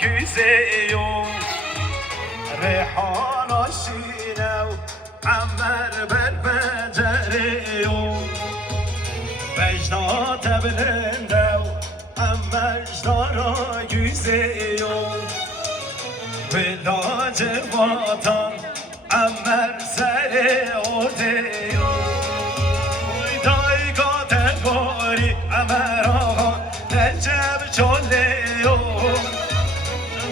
güzeyum Reyhan şinev Ammer berbecereyum Vecdat eblindev Ammejdara güzeyum Villacı vatan Ammer seri odeyum Dayga telgori Ammer ağa Neceb çoleyum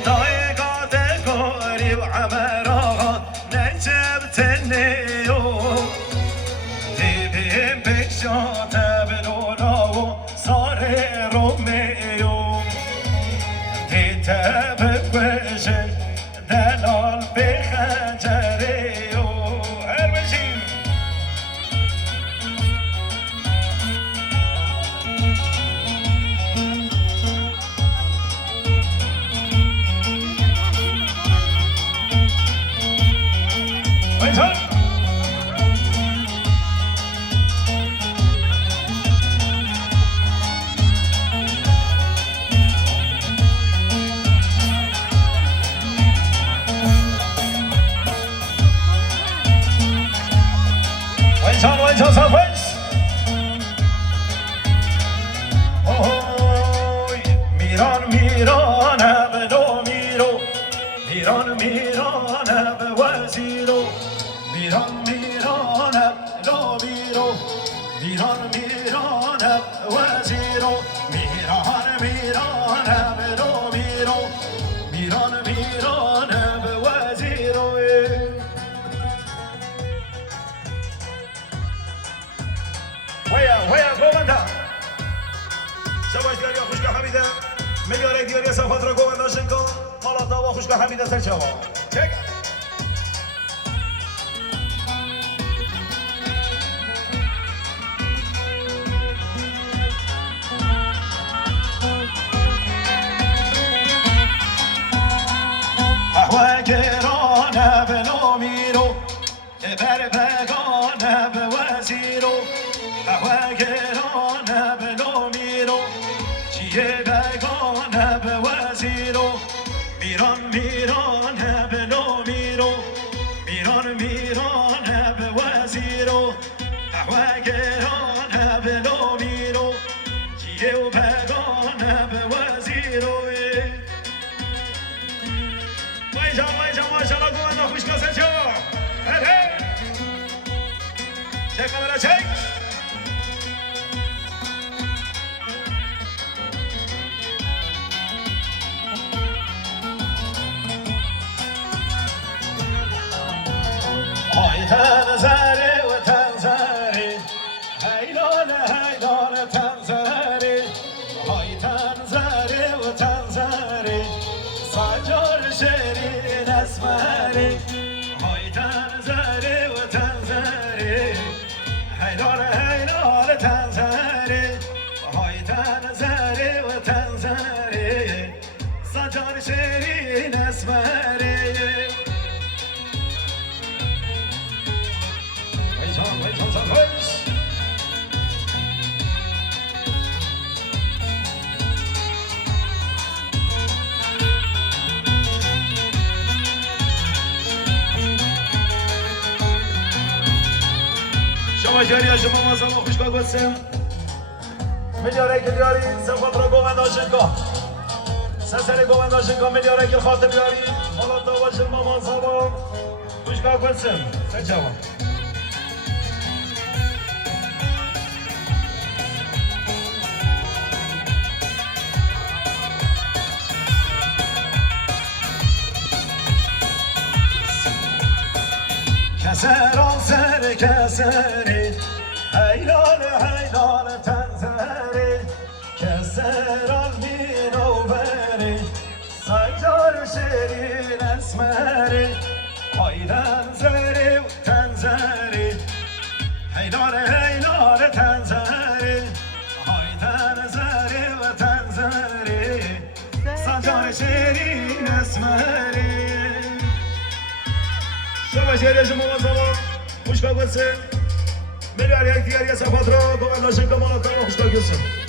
Dayga telgori Ammer ağa Neceb teneyum Dibim bekşat eblonavu Sare romeyum Dite bekveşe Delal bekhencereyum Erbeşim Wait, Southwest. Oh, Miran, Miran, Abdo, Miro. Miran, Miran, Ab Waziro. Miran, Miran, Abdo, Miro. Miran, Miran, Ab Waziro. Miran, Miran, Abdo, Miro. Miran, Miran, Ab Waziro. ويا قومندا سواج ديالي خوشكا حميده مليارك ديالي سافاترا قومندا شنكو مالاطا وخوشكا حميده سلشاوا تشيك احواكرانا بنوميرو بربغانا بوزيرو احواكرانا بنوميرو چیه بگانا بوزیرو میران میران بنومیرو میران میران بوزیرو احواکرانا بنومیرو چیه بگانا بوزیرو وای جان ماشاءالله گواندا خوشگاه سنچو چک کامرا چک تنزري وتنزري هيلول هيلول تنزري هاي تنزري وتنزري صجر شيرين اسمري هاي تنزري وتنزري هيلول هيلول تنزري هاي تنزري وتنزري صجر شيرين اسمري شما جاری شما ما سلام خوشگاه گفتم میلیاره که دیاری سفت را گوهنداشنگاه سسر گوهنداشنگاه میلیاره که خاطر بیاری حالا تا باشه ما سلام خوشگاه گفتم سه جوان كسران سر كسري هيلال هيلال تنزري كسران مينو بري سجار شيرين اسمري هاي تنزري وتنزري هيلال هيلال تنزري هاي تنزري وتنزري سجار شيرين اسمري شما شهری شما مزاما خوشگاه گلسن ملیاری یک دیگری سفت را گوهنداشن که مالا تا خوشگاه گلسن